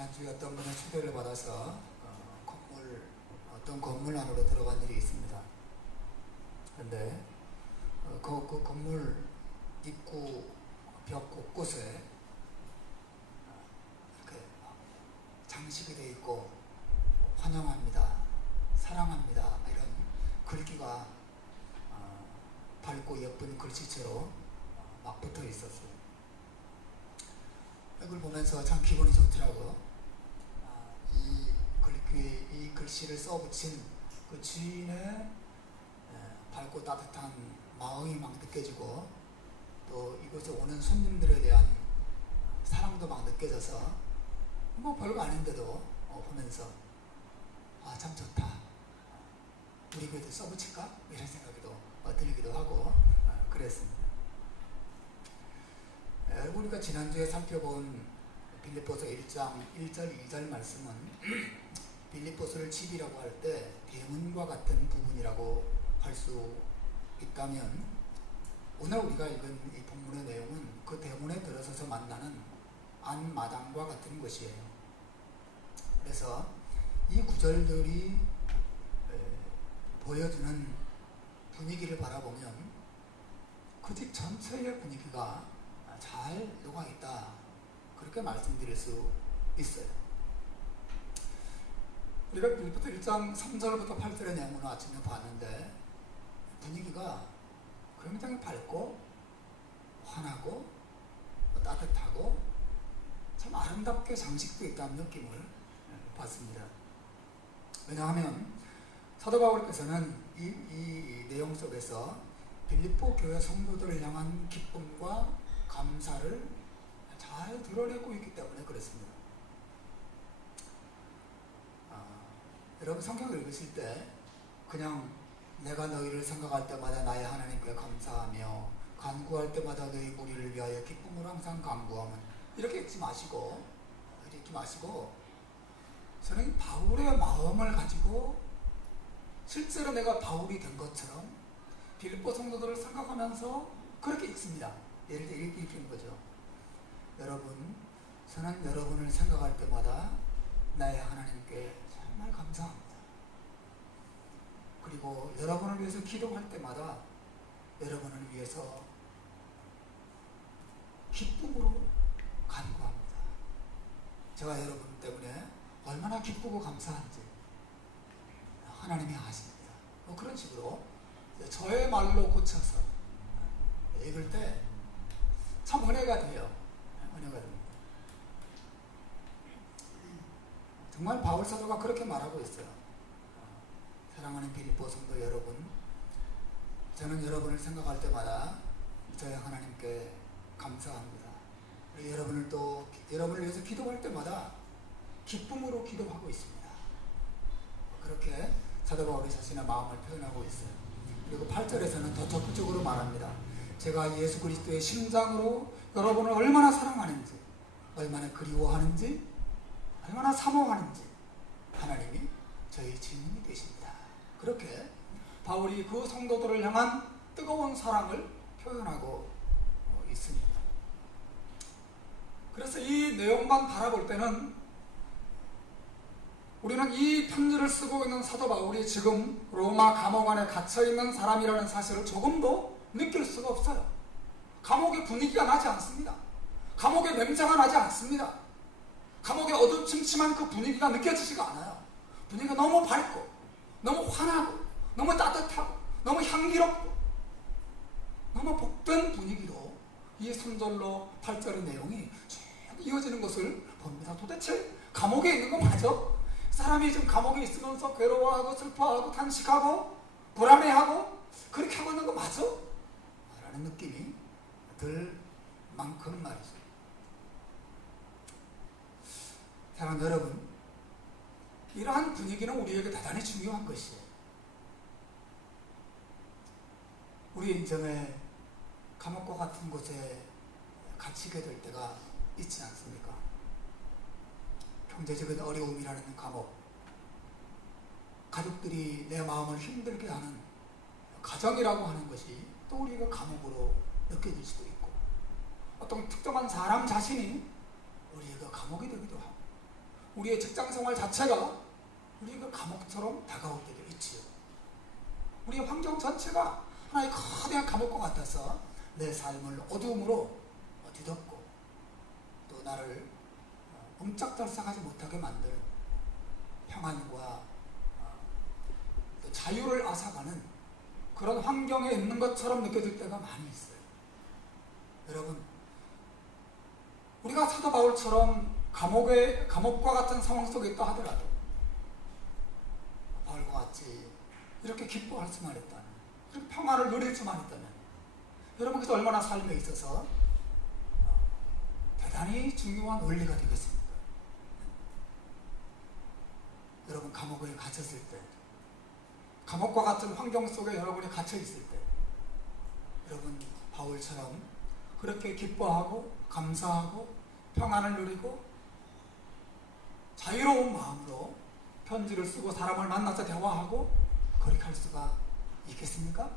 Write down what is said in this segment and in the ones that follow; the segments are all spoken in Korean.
지난주에 어떤 분의 초대를 받아서 어떤 건물 안으로 들어간 일이 있습니다. 그런데 그 건물 입구 벽 곳곳에 이렇게 장식이 되어 있고 환영합니다, 사랑합니다 이런 글귀가 밝고 예쁜 글씨체로 막 붙어 있었어요. 이걸 보면서 참 기분이 좋더라고요. 이 글귀, 이 글씨를 써붙인 그 주인의 밝고 따뜻한 마음이 막 느껴지고, 또 이곳에 오는 손님들에 대한 사랑도 막 느껴져서 뭐 별거 아닌데도 보면서 참 좋다, 우리 교회도 써붙일까? 이런 생각도 들기도 하고 그랬습니다. 우리가 지난주에 살펴본 빌립보서 1장 1절 2절 말씀은 빌립보서를 집이라고 할 때 대문과 같은 부분이라고 할 수 있다면, 오늘 우리가 읽은 이 본문의 내용은 그 대문에 들어서서 만나는 안마당과 같은 것이에요. 그래서 이 구절들이 보여주는 분위기를 바라보면 그 집 전체의 분위기가 잘 녹아있다, 그렇게 말씀드릴 수 있어요. 우리가 빌립보서 1장 3절부터 8절의 내용을 아침에 봤는데 분위기가 굉장히 밝고 환하고 따뜻하고 참 아름답게 장식되어 있다는 느낌을 받습니다. 왜냐하면 사도 바울께서는 이 내용 속에서 빌립보 교회 성도들을 향한 기쁨과 감사를 잘 드러내고 있기 때문에 그렇습니다. 여러분 성경을 읽으실 때 그냥 내가 너희를 생각할 때마다 나의 하나님께 감사하며 간구할 때마다 너희 무리를 위하여 기쁨으로 항상 간구하면 이렇게 읽지 마시고 저는 바울의 마음을 가지고 실제로 내가 바울이 된 것처럼 빌립보 성도들을 생각하면서 그렇게 읽습니다. 예를 들어 이렇게 읽는 거죠. 여러분, 저는 여러분을 생각할 때마다 나의 하나님께 정말 감사합니다. 그리고 여러분을 위해서 기도할 때마다 여러분을 위해서 기쁨으로 간구합니다. 제가 여러분 때문에 얼마나 기쁘고 감사한지 하나님이 아십니다. 그런 식으로 저의 말로 고쳐서 읽을 때 참 은혜가 돼요. 은혜가 됩니다. 정말 바울 사도가 그렇게 말하고 있어요. 사랑하는 빌립보 성도 여러분, 저는 여러분을 생각할 때마다 저희 하나님께 감사합니다. 여러분을 위해서 기도할 때마다 기쁨으로 기도하고 있습니다. 그렇게 사도 바울이 자신의 마음을 표현하고 있어요. 그리고 8절에서는 더 적극적으로 말합니다. 제가 예수 그리스도의 심장으로 여러분을 얼마나 사랑하는지, 얼마나 그리워하는지, 얼마나 사모하는지 하나님이 저희 증인이 되십니다. 그렇게 바울이 그 성도들을 향한 뜨거운 사랑을 표현하고 있습니다. 그래서 이 내용만 바라볼 때는 우리는 이 편지를 쓰고 있는 사도 바울이 지금 로마 감옥 안에 갇혀있는 사람이라는 사실을 조금도 느낄 수가 없어요. 감옥의 분위기가 나지 않습니다. 감옥의 냄새가 나지 않습니다. 감옥의 어두침침한 그 분위기가 느껴지지가 않아요. 분위기가 너무 밝고 너무 환하고 너무 따뜻하고 너무 향기롭고 너무 복된 분위기로 이 3절로 8절의 내용이 쭉 이어지는 것을 봅니다. 도대체 감옥에 있는 거 맞아? 사람이 지금 감옥에 있으면서 괴로워하고 슬퍼하고 탄식하고 불안해하고 그렇게 하고 있는 거 맞아? 라는 느낌이 들 만큼 말이죠. 사랑하는 여러분, 이러한 분위기는 우리에게 대단히 중요한 것이에요. 우리 인생에 감옥과 같은 곳에 갇히게 될 때가 있지 않습니까? 경제적인 어려움이라는 감옥, 가족들이 내 마음을 힘들게 하는 가정이라고 하는 것이 또 우리가 감옥으로 느껴질 수도 있고, 어떤 특정한 사람 자신이 우리가 감옥이 되기도 하고, 우리의 직장 생활 자체가 우리 그 감옥처럼 다가올 때도 있지요. 우리의 환경 전체가 하나의 거대한 감옥과 같아서 내 삶을 어두움으로 뒤덮고 또 나를 옴짝달싹하지 못하게 만드는 평안과 또 자유를 앗아가는 그런 환경에 있는 것처럼 느껴질 때가 많이 있어요. 여러분, 우리가 사도 바울처럼 감옥과 같은 상황 속에 있다 하더라도 바울과 같이 이렇게 기뻐할 수만 있다면, 이렇게 평안을 누릴 수만 있다면, 여러분께서 얼마나 삶에 있어서 대단히 중요한 원리가 되겠습니까? 여러분, 감옥에 갇혔을 때, 감옥과 같은 환경 속에 여러분이 갇혀 있을 때, 여러분 바울처럼 그렇게 기뻐하고 감사하고 평안을 누리고 자유로운 마음으로 편지를 쓰고 사람을 만나서 대화하고 그렇게 할 수가 있겠습니까?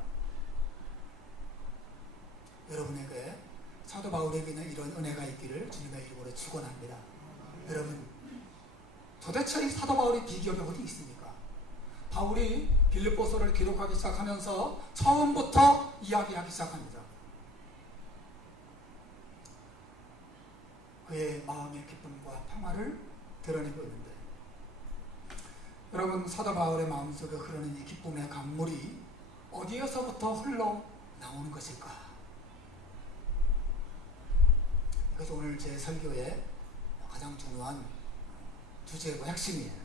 여러분에게, 사도 바울에게는 이런 은혜가 있기를 주님의 이름으로 축원합니다. 여러분, 도대체 이 사도 바울의 비결이 어디 있습니까? 바울이 빌립보서를 기록하기 시작하면서 처음부터 이야기하기 시작합니다. 그의 마음의 기쁨과 평화를 드러내고 있는데, 여러분, 사도 바울의 마음속에 흐르는 이 기쁨의 강물이 어디에서부터 흘러나오는 것일까? 그래서 오늘 제 설교의 가장 중요한 주제고 핵심이에요.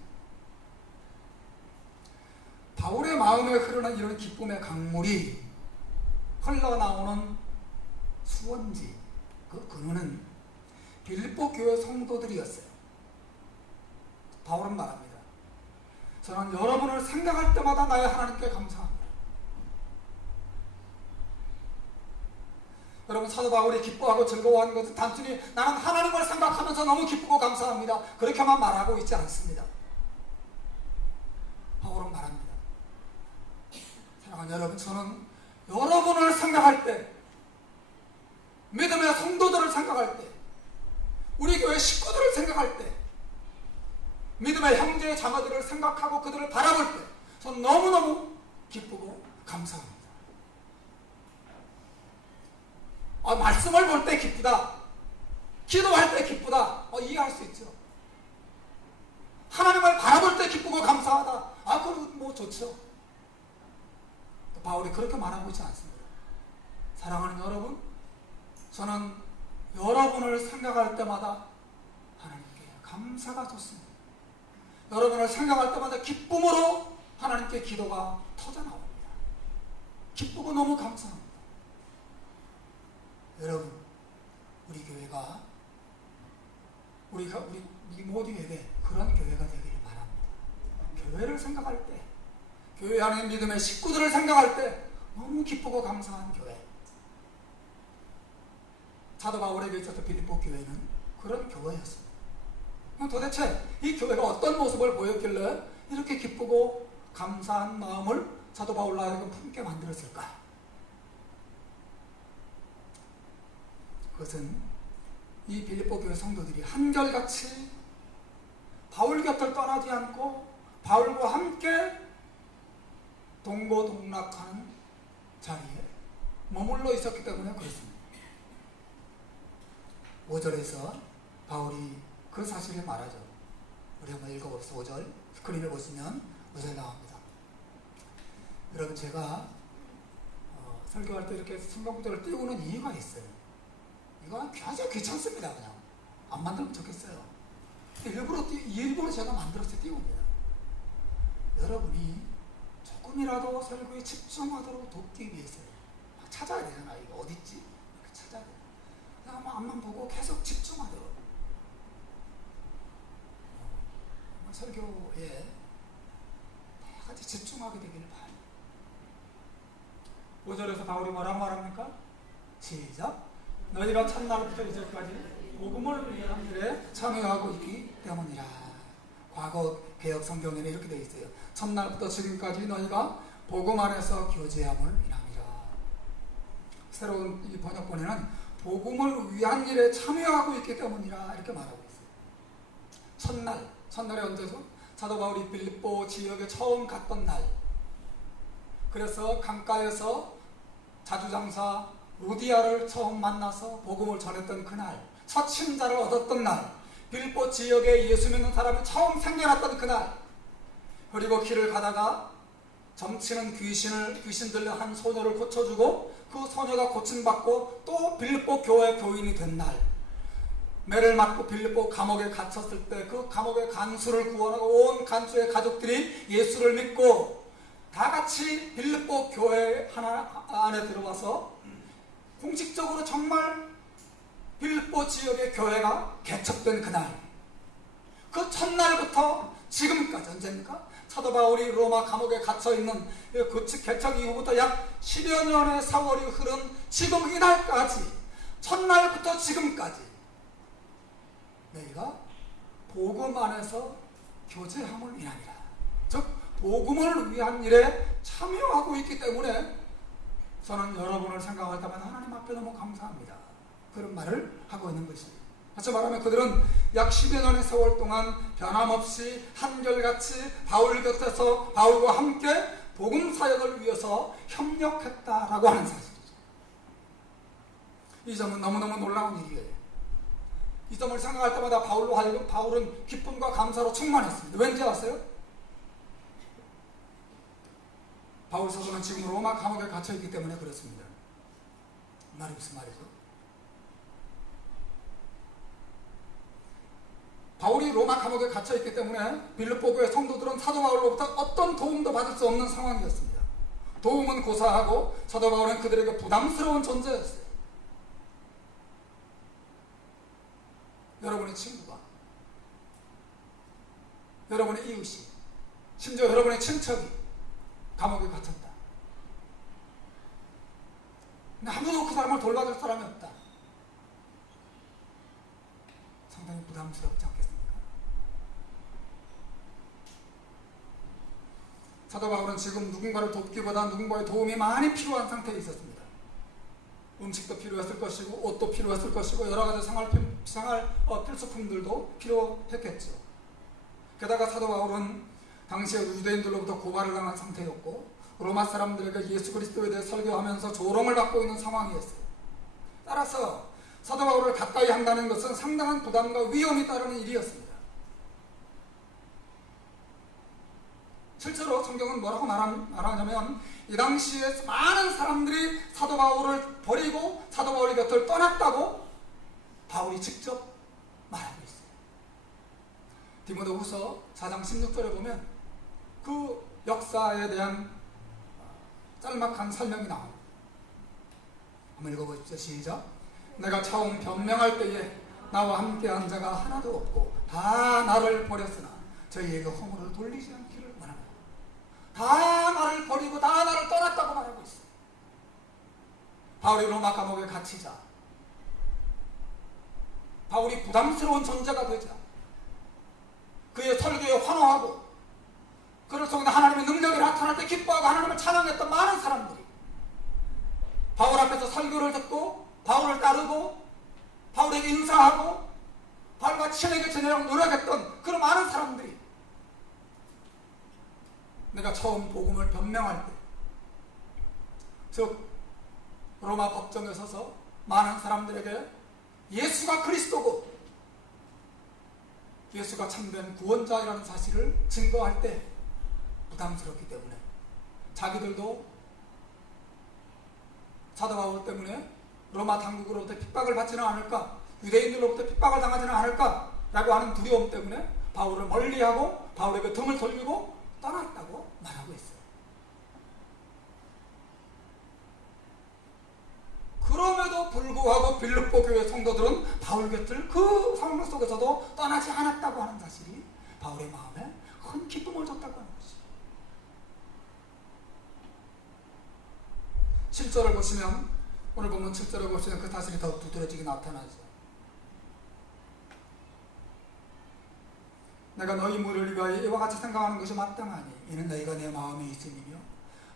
바울의 마음에 흐르는 이런 기쁨의 강물이 흘러나오는 수원지, 그 근원은 빌립보 교회 성도들이었어요. 바울은 말합니다. 저는 여러분을 생각할 때마다 나의 하나님께 감사합니다. 여러분, 사도 바울이 기뻐하고 즐거워하는 것은 단순히 나는 하나님을 생각하면서 너무 기쁘고 감사합니다, 그렇게만 말하고 있지 않습니다. 바울은 말합니다. 사랑하는 여러분, 저는 여러분을 생각할 때, 믿음의 성도들을 생각할 때, 우리 교회 식구들을 생각할 때, 믿음의 형제 자매들을 생각하고 그들을 바라볼 때 저는 너무너무 기쁘고 감사합니다. 말씀을 볼 때 기쁘다, 기도할 때 기쁘다, 이해할 수 있죠. 하나님을 바라볼 때 기쁘고 감사하다, 그건 뭐 좋죠. 바울이 그렇게 말하고 있지 않습니다. 사랑하는 여러분, 저는 여러분을 생각할 때마다 하나님께 감사가 좋습니다. 여러분을 생각할 때마다 기쁨으로 하나님께 기도가 터져나옵니다. 기쁘고 너무 감사합니다. 여러분, 우리 교회가 우리 모두에게 그런 교회가 되기를 바랍니다. 교회를 생각할 때, 교회 안에 믿음의 식구들을 생각할 때 너무 기쁘고 감사한 교회. 사도 바울에게 있어서 빌립보 교회는 그런 교회였습니다. 도대체 이 교회가 어떤 모습을 보였길래 이렇게 기쁘고 감사한 마음을 사도 바울로 하여금 품게 만들었을까? 그것은 이 빌립보 교회 성도들이 한결같이 바울 곁을 떠나지 않고 바울과 함께 동고동락하는 자리에 머물러 있었기 때문에 그렇습니다. 5절에서 바울이 그 사실을 말하죠. 우리 한번 읽어봅시다. 5절 스크린을 보시면 5절 나옵니다. 여러분, 제가 설교할 때 이렇게 성경구절을 띄우는 이유가 있어요. 이거 아주 귀찮습니다. 그냥 안 만들면 좋겠어요. 일부러 제가 만들어서 띄웁니다. 여러분이 조금이라도 설교에 집중하도록 돕기 위해서요. 막 찾아야 되잖아. 이거 어딨지? 이렇게 찾아야 돼요. 그냥 앞만 보고 계속 집중하도록. 설교에 다 같이 집중하게 되기를 바랍니다. 5절에서 바울이 뭐라고 말합니까? 시작. 너희가 첫날부터 이제까지 복음을 위한 일에 참여하고 있기 때문이라. 과거 개혁 성경에는 이렇게 되어 있어요. 첫날부터 지금까지 너희가 복음 안에서 교제함을 인함이라. 새로운 이 번역본에는 복음을 위한 일에 참여하고 있기 때문이라 이렇게 말하고 있어요. 첫날에 언제죠? 사도 바울이 빌립보 지역에 처음 갔던 날. 그래서 강가에서 자주장사 루디아를 처음 만나서 복음을 전했던 그날, 첫 신자를 얻었던 날, 빌립보 지역에 예수 믿는 사람이 처음 생겨났던 그날, 그리고 길을 가다가 점치는 귀신들로 한 소녀를 고쳐주고 그 소녀가 고침받고 또 빌립보 교회 교인이 된 날, 매를 맞고 빌립보 감옥에 갇혔을 때 그 감옥의 간수를 구원하고 온 간수의 가족들이 예수를 믿고 다 같이 빌립보 교회 하나 안에 들어와서 공식적으로 정말 빌립보 지역의 교회가 개척된 그날, 그 첫날부터 지금까지 언제입니까? 사도 바울이 로마 감옥에 갇혀있는 그 개척 이후부터 약 10여 년의 세월이 흐른 지금 이날까지, 첫날부터 지금까지 너희가 복음 안에서 교제함을 위함이라, 즉 복음을 위한 일에 참여하고 있기 때문에 저는 여러분을 생각할 때마다 하나님 앞에 너무 감사합니다. 그런 말을 하고 있는 것입니다. 다시 말하면 그들은 약 10여 년의 세월 동안 변함없이 한결같이 바울 곁에서 바울과 함께 복음 사역을 위해서 협력했다라고 하는 사실이죠. 이 점은 너무너무 놀라운 일이에요. 이 점을 생각할 때마다 바울로 하여금 바울은 기쁨과 감사로 충만했습니다. 왠지 아세요? 바울 사도는 지금 로마 감옥에 갇혀있기 때문에 그렇습니다. 말이 무슨 말이죠? 바울이 로마 감옥에 갇혀있기 때문에 빌립보 교회 성도들은 사도 바울로부터 어떤 도움도 받을 수 없는 상황이었습니다. 도움은 고사하고 사도 바울은 그들에게 부담스러운 존재였어요. 여러분의 친구가, 여러분의 이웃이, 심지어 여러분의 친척이 감옥에 갇혔다. 근데 아무도 그 사람을 돌봐줄 사람이 없다. 상당히 부담스럽지 않겠습니까? 사도 바울은 지금 누군가를 돕기보다 누군가의 도움이 많이 필요한 상태에 있었습니다. 음식도 필요했을 것이고 옷도 필요했을 것이고 여러 가지 생활 필수품들도 필요했겠죠. 게다가 사도 바울은 당시에 유대인들로부터 고발을 당한 상태였고 로마 사람들에게 예수 그리스도에 대해 설교하면서 조롱을 받고 있는 상황이었어요. 따라서 사도 바울을 가까이 한다는 것은 상당한 부담과 위험이 따르는 일이었습니다. 실제로 성경은 뭐라고 말하냐면 이 당시에 많은 사람들이 사도 바울을 버리고 사도 바울의 곁을 떠났다고 바울이 직접 말하고 있어요. 디모데후서 4장 16절에 보면 그 역사에 대한 짤막한 설명이 나옵니다. 한번 읽어보십시오. 시작. 내가 처음 변명할 때에 나와 함께한 자가 하나도 없고 다 나를 버렸으나 저희에게 허물을 돌리지 않기를 원합니다. 다 나를 버리고 다 나를 떠났다고 말하고 있어요. 바울이 로마 감옥에 갇히자, 바울이 부담스러운 존재가 되자, 그의 설교에 환호하고 그를 통해 하나님의 능력이 나타날 때 기뻐하고 하나님을 찬양했던 많은 사람들이 바울 앞에서 설교를 듣고 바울을 따르고 바울에게 인사하고 바울과 친하게 지내려고 노력했던 그런 많은 사람들이 내가 처음 복음을 변명할 때, 즉 로마 법정에 서서 많은 사람들에게 예수가 그리스도고 예수가 참된 구원자이라는 사실을 증거할 때 부담스럽기 때문에 자기들도 사도 바울 때문에 로마 당국으로부터 핍박을 받지는 않을까, 유대인들로부터 핍박을 당하지는 않을까 라고 하는 두려움 때문에 바울을 멀리하고 바울에게 등을 돌리고 떠났다고 말하고 있어요. 그럼에도 불구하고 빌립보 교회 성도들은 바울 곁을 그 상황 속에서도 떠나지 않았다고 하는 사실이 바울의 마음에 큰 기쁨을 줬다고 하는 것이죠. 7절을 보시면, 오늘 보면 7절을 보시면 그 사실이 더 두드러지게 나타나죠. 내가 너희 무리를 위하여 이와 같이 생각하는 것이 마땅하니 이는 너희가 내 마음에 있음이며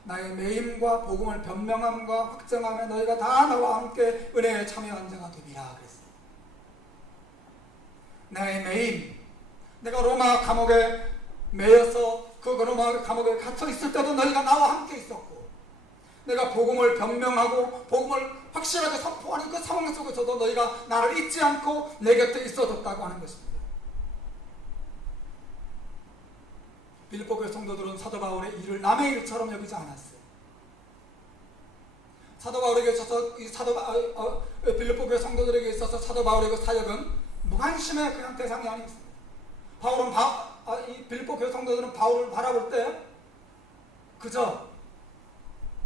나의 매임과 복음을 변명함과 확정함에 너희가 다 나와 함께 은혜에 참여한 자가 되리라 그랬어요. 나의 매임, 내가 로마 감옥에 매여서 그 로마 감옥에 갇혀 있을 때도 너희가 나와 함께 있었고, 내가 복음을 변명하고 복음을 확실하게 선포하는 그 상황 속에서도 너희가 나를 잊지 않고 내 곁에 있어줬다고 하는 것입니다. 빌립보 교회 성도들은 사도 바울의 일을 남의 일처럼 여기지 않았어요. 사도 바울에게 있어서 빌립보 교회 성도들에게 있어서 사도 바울의 그 사역은 무관심의 그냥 대상이 아니었습니다. 이 빌립보 교회 성도들은 바울을 바라볼 때 그저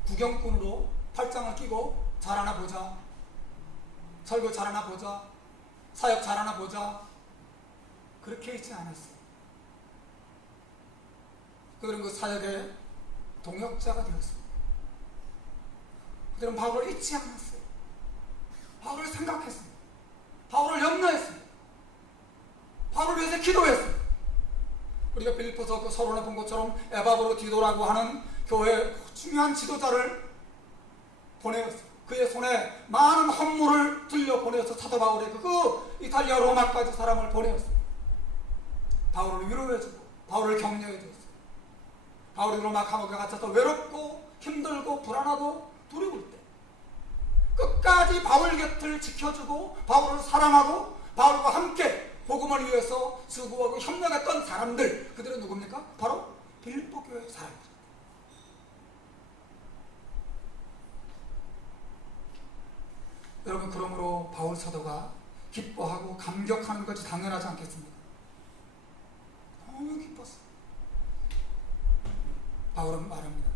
구경꾼으로 팔짱을 끼고 잘하나 보자, 설교 잘하나 보자, 사역 잘하나 보자, 그렇게 있지 않았어요. 그들은 그 사역의 동역자가 되었습니다. 그들은 바울을 잊지 않았어요. 바울을 생각했습니다. 바울을 염려했습니다. 바울을 위해서 기도했습니다. 우리가 빌립보서 그 서론에 본 것처럼 에바브로 디도라고 하는 교회의 중요한 지도자를 보내었어요. 그의 손에 많은 헌물을 들려 보내어서 사도 바울의 그 이탈리아 로마까지 사람을 보내었어요. 바울을 위로해주고 바울을 격려해줬어요. 바울이 로마 감옥에 갇혀서 외롭고 힘들고 불안하고 두려울 때 끝까지 바울 곁을 지켜주고 바울을 사랑하고 바울과 함께 복음을 위해서 수고하고 협력했던 사람들, 그들은 누굽니까? 바로 빌립보 교회의 사람들. 여러분, 그러므로 바울 사도가 기뻐하고 감격하는 것이 당연하지 않겠습니까? 너무 기뻤어요. 바울은 말합니다.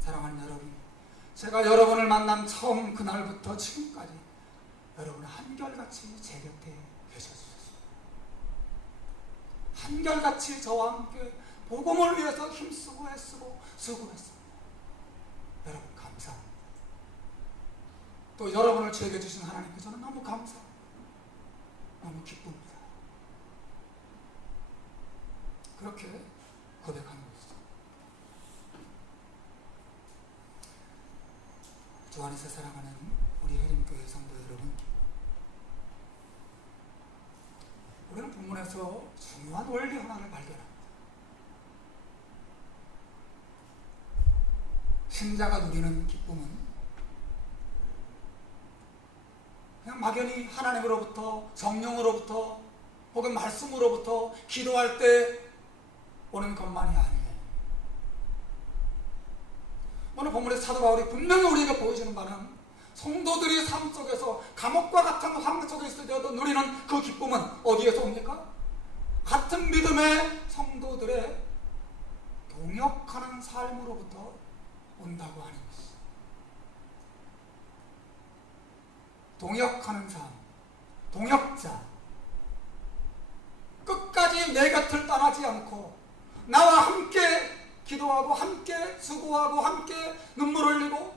사랑하는 여러분, 제가 여러분을 만난 처음 그날부터 지금까지 여러분은 한결같이 제 곁에 계셨습니다. 한결같이 저와 함께 복음을 위해서 힘쓰고 애쓰고 수고했습니다. 여러분 감사합니다. 또 여러분을 제게 주신 하나님께 저는 너무 감사합니다. 너무 기쁩니다. 그렇게 고백하는 것이죠. 주 안에서 사랑하는 우리 해림교회 성도 여러분, 우리는 본문에서 중요한 원리 하나를 발견합니다. 신자가 누리는 기쁨은 그냥 막연히 하나님으로부터, 성령으로부터, 혹은 말씀으로부터 기도할 때 오는 것만이 아니에요. 오늘 본문에서 사도 바울이 분명히 우리에게 보여주는 바는 성도들이 삶 속에서 감옥과 같은 환경 속에 있을 때도 누리는 그 기쁨은 어디에서 옵니까? 같은 믿음의 성도들의 동역하는 삶으로부터 온다고 하는 것이죠. 동역하는 삶, 동역자, 끝까지 내 곁을 떠나지 않고 나와 함께 기도하고 함께 수고하고 함께 눈물 흘리고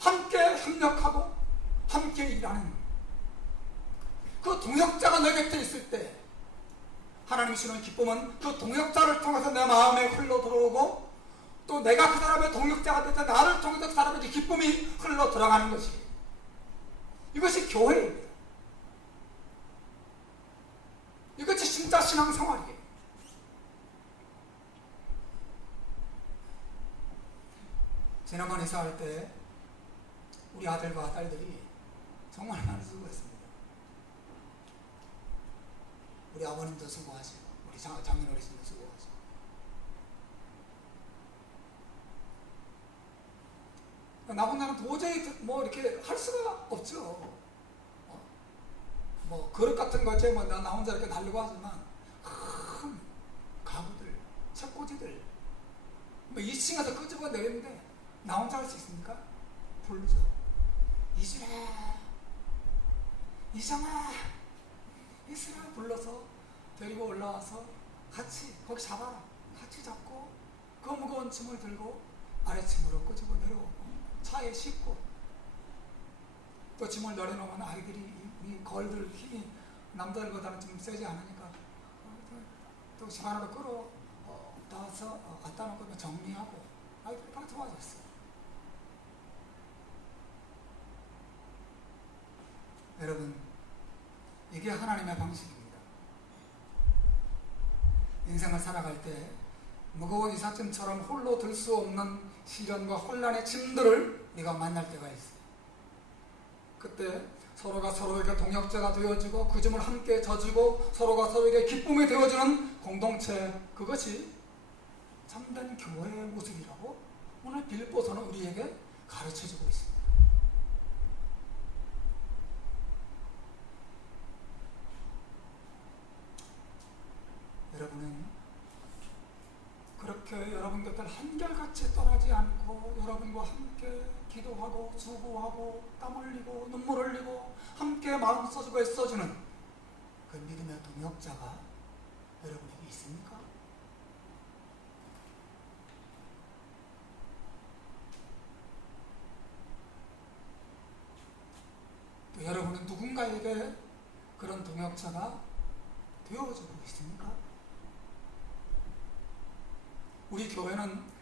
함께 협력하고 함께 일하는 그 동역자가 내 곁에 있을 때 하나님이 주는 기쁨은 그 동역자를 통해서 내 마음에 흘러 들어오고 또 내가 그 사람의 동역자가 될 때 나를 통해서 그 사람에게 기쁨이 흘러 들어가는 것이에요. 이것이 교회입니다. 이것이 진짜 신앙생활이에요. 지난번 이사할 때 우리 아들과 딸들이 정말 많이 수고했습니다. 우리 아버님도 수고하시고 우리 장인 어르신도 수고하시고 나 혼자는 도저히 뭐 이렇게 할 수가 없죠. 뭐 그릇 같은 거지 뭐 나 혼자 이렇게 달리고 하지만 큰 가구들, 책꽂이들 뭐 2층에서 끄집어 내리는데 나 혼자 할 수 있습니까? 부르죠. 이슬아, 이정아, 이슬아 불러서 데리고 올라와서 같이 거기 잡아라. 같이 잡고 그 무거운 짐을 들고 아래층으로 끄집어 내려오고 차에 싣고 또 짐을 내려놓으면 아이들이 이 걸들 힘이 남들보다는 좀 세지 않으니까 또 집 안으로 끌어 나와서 갖다 놓고 정리하고 아이들이 다 도와줬어요. 여러분, 이게 하나님의 방식입니다. 인생을 살아갈 때 무거운 이삿짐처럼 홀로 들 수 없는 시련과 혼란의 짐들을 우리가 만날 때가 있어요. 그때 서로가 서로에게 동역자가 되어주고 그 짐을 함께 져주고 서로가 서로에게 기쁨이 되어주는 공동체, 그것이 참된 교회의 모습이라고 오늘 빌립보서는 우리에게 가르쳐주고 있습니다. 여러분은 그렇게 여러분 곁을 한결같이 떠나지 않고 여러분과 함께 기도하고 수고하고 땀 흘리고 눈물 흘리고 함께 마음 써주고 애써주는 그 믿음의 동역자가 여러분에게 있습니까? 또 여러분은 누군가에게 그런 동역자가 되어주고 있습니까? 우리 교회는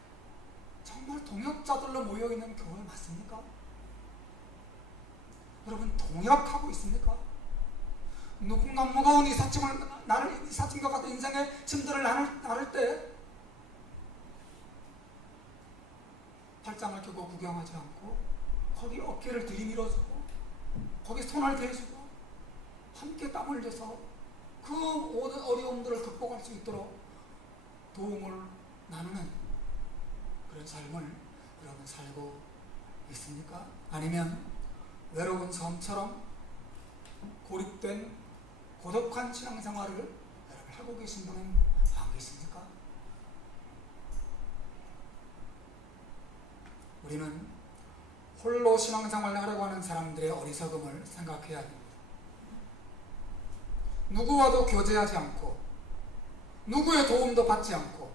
정말 동역자들로 모여있는 교회 맞습니까? 여러분 동역하고 있습니까? 누군가 무거운 이삿짐과 같은 인생의 짐들을 나눌 때 팔짱을 껴고 구경하지 않고 거기 어깨를 들이밀어주고 거기 손을 대주고 함께 땀 흘려서 그 모든 어려움들을 극복할 수 있도록 도움을 나누는 그런 삶을 여러분 살고 있습니까? 아니면 외로운 섬처럼 고립된 고독한 신앙생활을 여러분 하고 계신 분은 안 계십니까? 우리는 홀로 신앙생활을 하려고 하는 사람들의 어리석음을 생각해야 합니다. 누구와도 교제하지 않고 누구의 도움도 받지 않고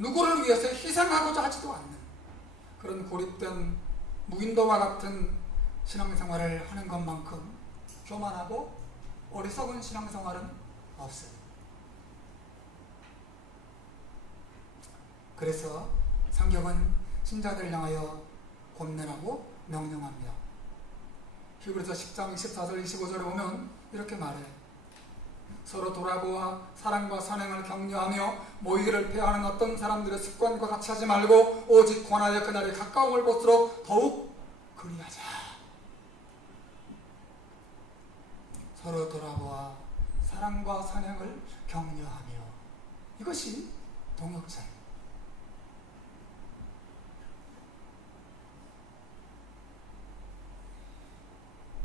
누구를 위해서 희생하고자 하지도 않는 그런 고립된 무인도와 같은 신앙생활을 하는 것만큼 교만하고 어리석은 신앙생활은 없어요. 그래서 성경은 신자들을 향하여 권면하고 명령합니다. 히브리서 10장 24절 25절에 보면 이렇게 말해요. 서로 돌아보아 사랑과 선행을 격려하며 모이기를 폐하는 어떤 사람들의 습관과 같이 하지 말고 오직 권하여 그날의 가까움을 볼수록 더욱 그리하자. 서로 돌아보아 사랑과 선행을 격려하며, 이것이 동역자입니다.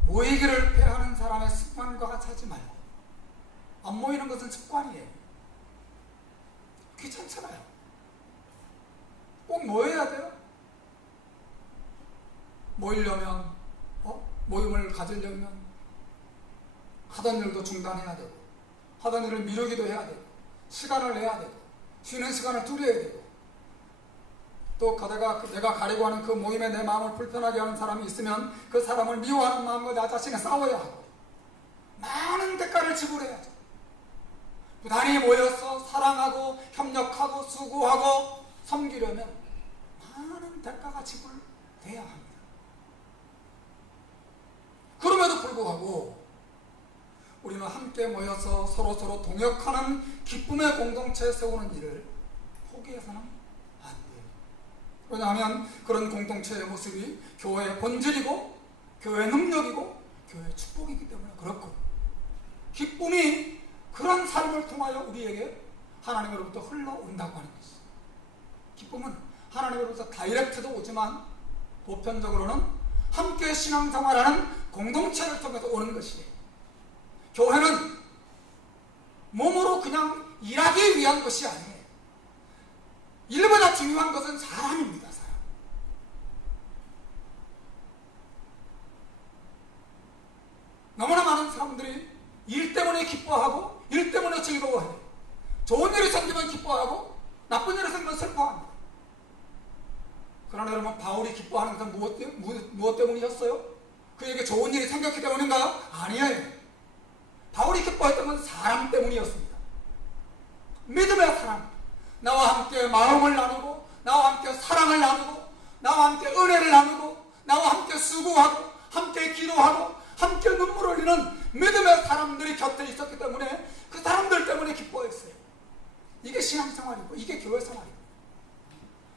모이기를 폐하는 사람의 습관과 같이 하지 말고, 안 모이는 것은 습관이에요. 귀찮잖아요. 꼭 모여야 돼요. 모이려면, 모임을 가지려면 하던 일도 중단해야 되고, 하던 일을 미루기도 해야 되고, 시간을 내야 되고, 쉬는 시간을 줄여야 되고, 또 내가 가려고 하는 그 모임에 내 마음을 불편하게 하는 사람이 있으면 그 사람을 미워하는 마음과 나 자신이 싸워야 하고, 많은 대가를 지불해야죠. 부단히 모여서 사랑하고 협력하고 수고하고 섬기려면 많은 대가가 지불돼야 합니다. 그럼에도 불구하고 우리는 함께 모여서 서로 동역하는 기쁨의 공동체에 세우는 일을 포기해서는 안 돼요. 왜냐하면 그런 공동체의 모습이 교회의 본질이고 교회의 능력이고 교회의 축복이기 때문에 그렇고, 기쁨이 그런 삶을 통하여 우리에게 하나님으로부터 흘러온다고 하는 것이죠. 기쁨은 하나님으로부터 다이렉트도 오지만 보편적으로는 함께 신앙생활하는 공동체를 통해서 오는 것이에요. 교회는 몸으로 그냥 일하기 위한 것이 아니에요. 일보다 중요한 것은 사람입니다. 사람. 너무나 많은 사람들이 일 때문에 기뻐하고 일 때문에 즐거워해요. 좋은 일이 생기면 기뻐하고 나쁜 일이 생기면 슬퍼합니다. 그러나 여러분, 바울이 기뻐하는 것은 무엇 때문이었어요? 그에게 좋은 일이 생겼기 때문인가요? 아니에요. 바울이 기뻐했던 건 사람 때문이었습니다. 믿음의 사람, 나와 함께 마음을 나누고 나와 함께 사랑을 나누고 나와 함께 은혜를 나누고 나와 함께 수고하고 함께 기도하고 함께 눈물을 흘리는 믿음의 사람들이 곁에 있었기 때문에 그 사람들 때문에 기뻐했어요. 이게 신앙생활이고 이게 교회생활이고,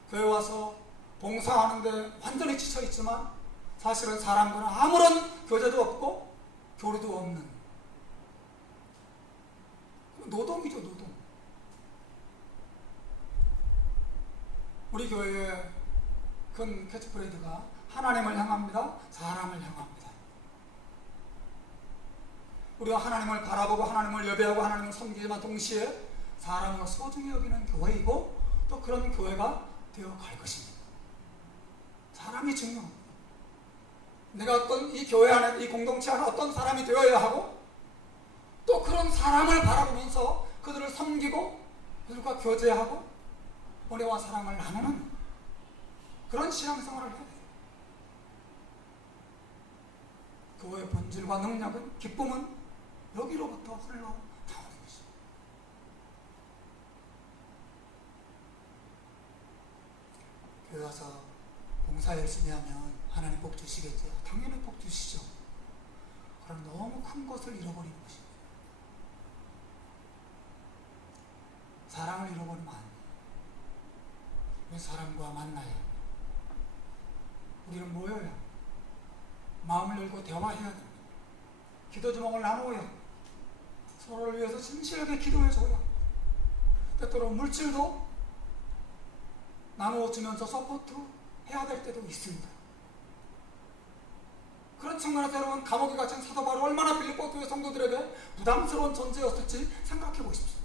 교회 와서 봉사하는데 완전히 지쳐있지만 사실은 사람과는 아무런 교제도 없고 교류도 없는 노동이죠, 노동. 우리 교회의 큰 캐치프레이즈가 하나님을 향합니다, 사람을 향합니다. 우리가 하나님을 바라보고 하나님을 예배하고 하나님을 섬기지만 동시에 사람을 소중히 여기는 교회이고 또 그런 교회가 되어갈 것입니다. 사람이 중요합니다. 내가 어떤 이 교회 안에, 이 공동체 안에 어떤 사람이 되어야 하고 또 그런 사람을 바라보면서 그들을 섬기고 그들과 교제하고 은혜와 사랑을 나누는 그런 신앙생활을 해야 돼요. 교회의 본질과 능력은, 기쁨은 여기로부터 흘러나오는 것입니다. 교회 와서 봉사 열심히 하면 하나님 복 주시겠죠? 당연히 복 주시죠. 그럼 너무 큰 것을 잃어버리는 것입니다. 사랑을 잃어버리면 안 돼요. 우리 사람과 만나야 합니다. 우리는 모여야, 마음을 열고 대화해야 됩니다. 기도 제목을 나누어야, 서로를 위해서 진실하게 기도해줘야, 때때로 물질도 나누어주면서 서포트 해야 될 때도 있습니다. 그런 측면에서 여러분, 감옥에 갇힌 사도 바울이 얼마나 빌립보 교회 성도들에게 부담스러운 존재였을지 생각해 보십시오.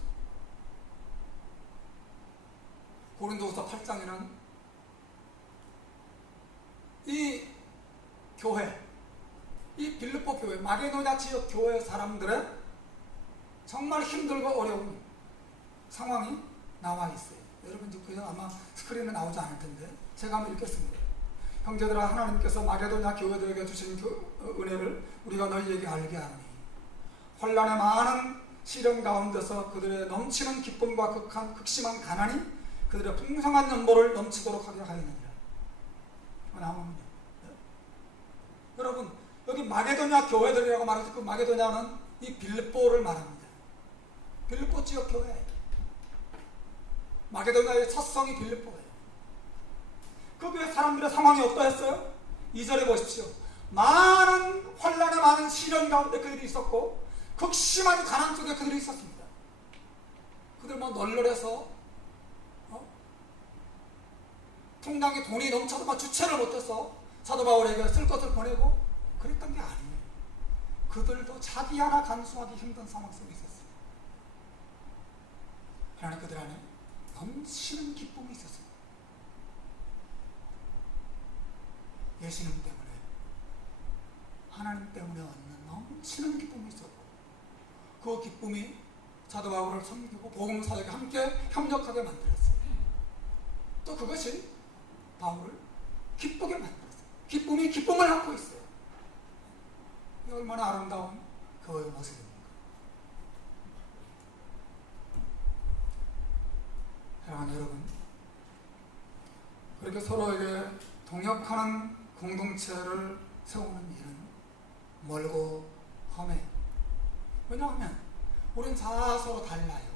고린도후서 8장에는 이 교회, 이 빌립보 교회, 마게도냐 지역 교회 사람들의 정말 힘들고 어려운 상황이 나와 있어요. 여러분 그냥 아마 스크린에 나오지 않을 텐데 제가 한번 읽겠습니다. 형제들아, 하나님께서 마게도냐 교회들에게 주신 은혜를 우리가 너희에게 알게 하노니 환난의 많은 시련 가운데서 그들의 넘치는 기쁨과 극심한 가난이 그들의 풍성한 연보를 넘치도록 하게 하였느니라. 나옵니다. 여러분, 여기 마게도냐 교회들이라고 말해서 그 마게도냐는 이 빌립보를 말합니다. 빌립보 지역 교회. 마게도냐의 첫성이 빌립보예요. 그 교회 사람들의 상황이 어떠했어요? 2절에 보십시오. 많은 환난에 많은 시련 가운데 그들이 있었고 극심한 가난 속에 그들이 있었습니다. 그들 널널해서 통장에 돈이 넘쳐도 주체를 못해서 사도 바울에게 쓸 것을 보내고 그랬던 게 아니에요. 그들도 자기 하나 간수하기 힘든 상황 속에 있었어요. 그러나 그들 안에 넘치는 기쁨이 있었습니다. 예수님 때문에, 하나님 때문에 얻는 넘치는 기쁨이 있었고 그 기쁨이 사도 바울을 섬기고 복음 사역에 함께 협력하게 만들었어요. 또 그것이 바울을 기쁘게 만들었어요. 기쁨이 기쁨을 낳고 있어요. 이 얼마나 아름다운 교회의 모습입니까? 사랑하는 여러분, 그렇게 서로에게 동역하는 공동체를 세우는 일은 멀고 험해요. 왜냐하면 우린 다 서로 달라요.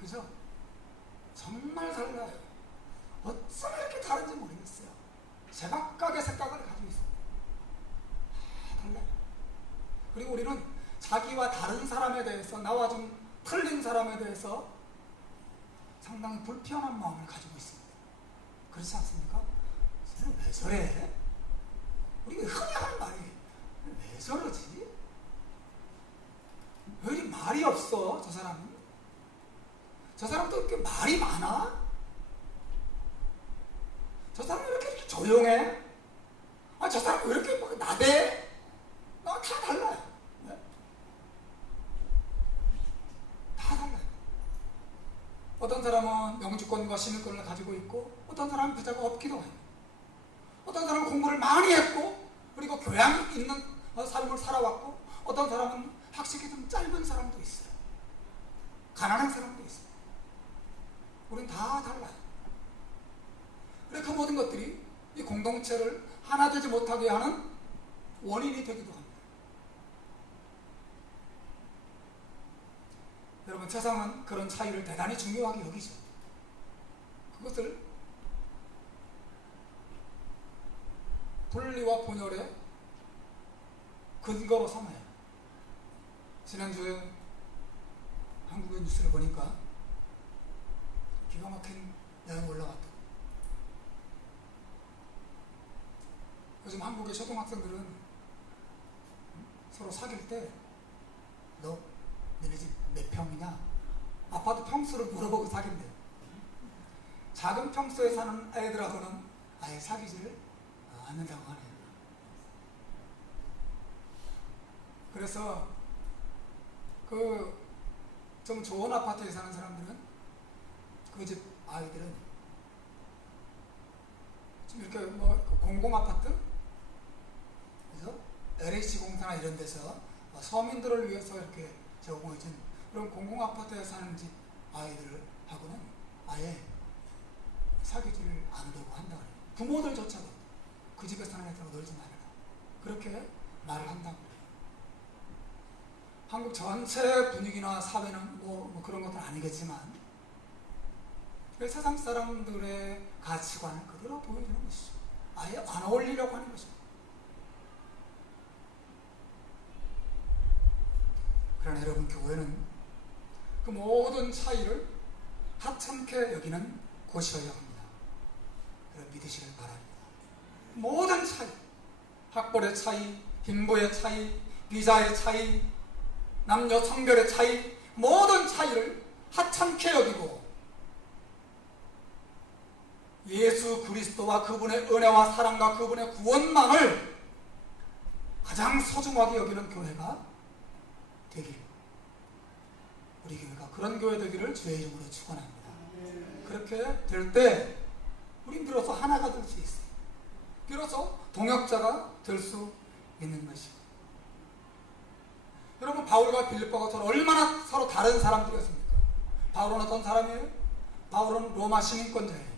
그죠? 정말 달라요. 어쩜 이렇게 다른지 모르겠어요. 제각각의 생각을 가지고 있습니다. 다 달라요. 그리고 우리는 자기와 다른 사람에 대해서, 나와 좀 틀린 사람에 대해서 상당히 불편한 마음을 가지고 있습니다. 그렇지 않습니까? 왜 저래? 우리가 흔히 하는 말이 왜 저러지? 왜 이리 말이 없어, 저 사람은? 저 사람도 이렇게 말이 많아? 저 사람은 왜 이렇게 조용해? 저 사람은 왜 이렇게 막 나대? 다 달라요. 네? 다 달라요. 어떤 사람은 영주권과 시민권을 가지고 있고 어떤 사람은 부자가 없기도 해요. 어떤 사람은 공부를 많이 했고 그리고 교양 있는 삶을 살아왔고 어떤 사람은 학식이 좀 짧은 사람도 있어요. 가난한 사람도 있어요. 우린 다 달라요. 그래 그 모든 것들이 이 공동체를 하나 되지 못하게 하는 원인이 되기도 합니다. 여러분, 세상은 그런 차이를 대단히 중요하게 여기죠. 그것을 분리와 분열의 근거로 삼아요. 지난주에 한국의 뉴스를 보니까 기가 막힌 내용이 올라왔다. 요즘 한국의 초등학생들은 서로 사귈 때 너 너네 집 몇 평이냐? 아파트 평수를 물어보고 사귄대. 작은 평수에 사는 애들하고는 아예 사귀지를 않는다고 하네요. 그래서 그 좀 좋은 아파트에 사는 사람들은 그 집 아이들은 좀 이렇게 뭐 공공 아파트, 그래서 LH 공사나 이런 데서 서민들을 위해서 이렇게 제공해준 그런 공공 아파트에 사는 집 아이들하고는 아예 사귀지를 않으려고 한다 그래요. 부모들조차도 그 집에 사는 애들하고 놀지 말아라, 그렇게 말을 한다고 그래요. 한국 전체 분위기나 사회는 뭐 그런 것은 아니겠지만 세상 사람들의 가치관을 그대로 보여주는 것이죠. 아예 안 어울리려고 하는 것이죠. 그러나 여러분, 교회는 그 모든 차이를 하찮게 여기는 곳이어야 합니다. 그걸 믿으시길 바랍니다. 모든 차이, 학벌의 차이, 빈부의 차이, 비자의 차이, 남녀 성별의 차이, 모든 차이를 하찮게 여기고 예수 그리스도와 그분의 은혜와 사랑과 그분의 구원만을 가장 소중하게 여기는 교회가 되길, 우리 교회가 그런 교회 되기를 주의 이름으로 축원합니다. 그렇게 될 때 우린 비로소 하나가 될 수 있어요. 비로소 동역자가 될 수 있는 것이고. 여러분, 바울과 빌립보가 서로 얼마나 서로 다른 사람들이었습니까? 바울은 어떤 사람이에요? 바울은 로마 시민권자예요.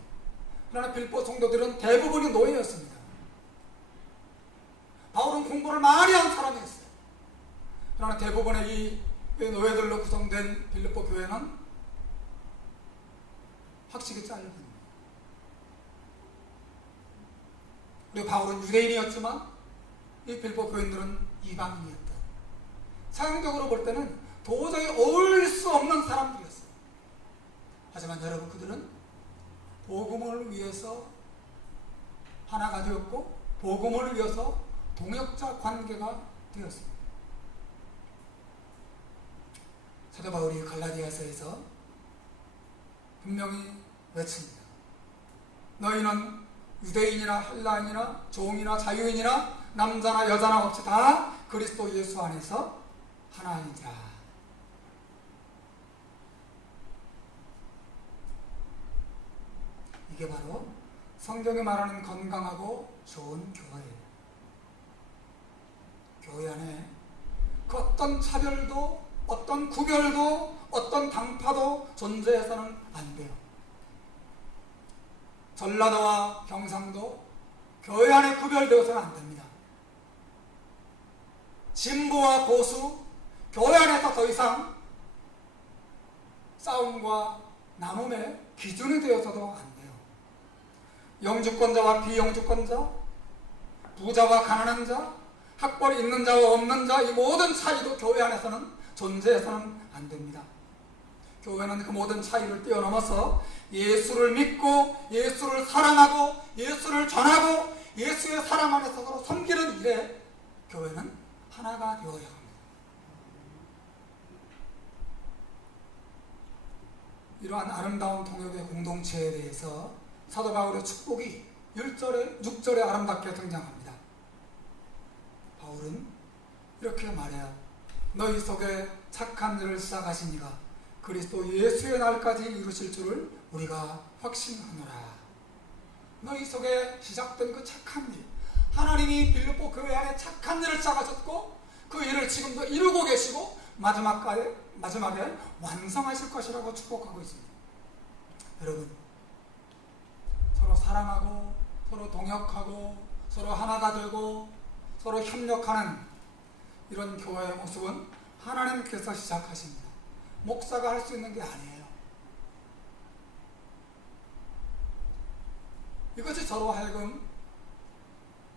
그러나 빌립보 성도들은 대부분이 노예였습니다. 바울은 공부를 많이 한 사람이었어요. 그러나 대부분의 이 노예들로 구성된 빌립보 교회는 학식이 짧은, 그리고 바울은 유대인이었지만 이 빌립보 교인들은 이방인이었다. 사용적으로 볼 때는 도저히 어울릴 수 없는 사람들이었어요. 하지만 여러분, 그들은 복음을 위해서 하나가 되었고 복음을 위해서 동역자 관계가 되었습니다. 사도 바울이 갈라디아서에서 분명히 외칩니다. 너희는 유대인이나 헬라인이나 종이나 자유인이나 남자나 여자나 없이 다 그리스도 예수 안에서 하나이니라. 이게 바로 성경이 말하는 건강하고 좋은 교회예요. 교회 안에 그 어떤 차별도, 어떤 구별도, 어떤 당파도 존재해서는 안 돼요. 전라도와 경상도 교회 안에 구별되어서는 안 됩니다. 진보와 보수 교회 안에서 더 이상 싸움과 나눔의 기준이 되어서도 안 돼요. 영주권자와 비영주권자, 부자와 가난한 자, 학벌이 있는 자와 없는 자, 이 모든 차이도 교회 안에서는 존재해서는 안 됩니다. 교회는 그 모든 차이를 뛰어넘어서 예수를 믿고 예수를 사랑하고 예수를 전하고 예수의 사랑 안에서 서로 섬기는 일에 교회는 하나가 되어야 합니다. 이러한 아름다운 동역의 공동체에 대해서 사도 바울의 축복이 1절에 6절에 아름답게 등장합니다. 바울은 이렇게 말해요. 너희 속에 착한 일을 시작하신 이가 그리스도 예수의 날까지 이루실 줄을 우리가 확신하노라. 너희 속에 시작된 그 착한 일, 하나님이 빌립보 교회 안에 착한 일을 시작하셨고 그 일을 지금도 이루고 계시고 마지막에 완성하실 것이라고 축복하고 있습니다. 여러분, 서로 사랑하고 서로 동역하고 서로 하나가 되고 서로 협력하는 이런 교회의 모습은 하나님께서 시작하십니다. 목사가 할 수 있는 게 아니에요. 이것이 저로 하여금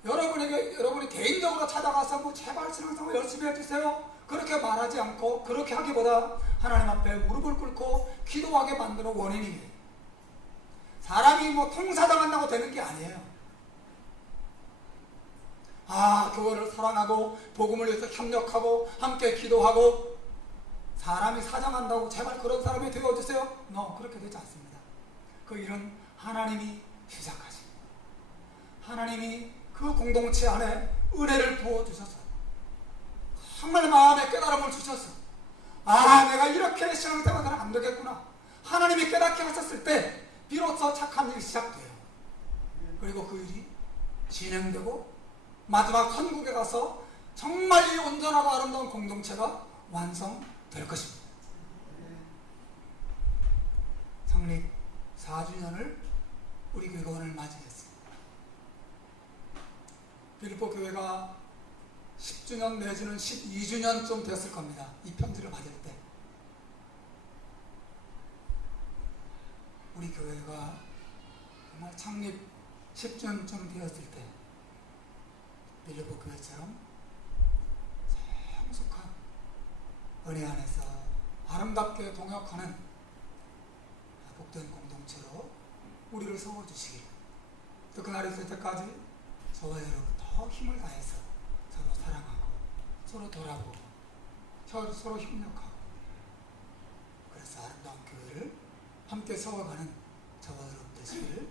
여러분이 개인적으로 찾아가서 뭐 제발 신앙생활 열심히 해주세요, 그렇게 말하지 않고, 그렇게 하기보다 하나님 앞에 무릎을 꿇고 기도하게 만드는 원인이에요. 사람이 뭐 통사당한다고 되는 게 아니에요. 교회를 사랑하고 복음을 위해서 협력하고 함께 기도하고 사람이 사장한다고 제발 그런 사람이 되어주세요. 그렇게 되지 않습니다. 그 일은 하나님이 시작하십니다. 하나님이 그 공동체 안에 은혜를 부어주셔서 정말 마음에 깨달음을 주셔서 내가 이렇게 신앙생활을 하면 안 되겠구나, 하나님이 깨닫게 하셨을 때 비로소 착한 일이 시작돼요. 그리고 그 일이 진행되고 마지막 천국에 가서 정말 이 온전하고 아름다운 공동체가 완성될 것입니다. 창립 4주년을 우리 교회가 오늘 맞이했습니다. 빌립보 교회가 10주년 내지는 12주년쯤 됐을 겁니다. 이 편지를 받을 때 우리 교회가 정말 창립 10주년쯤 되었을 때 빌립보 교회처럼 성숙한 은혜 안에서 아름답게 동역하는 복된 공동체로 우리를 세워주시길, 또 그날이 있을 때까지 저와 여러분 더 힘을 다해서 서로 사랑하고 서로 돌아보고 서로 협력하고, 그래서 아름다운 교회를 함께 세워가는 저와 여러분 되시기를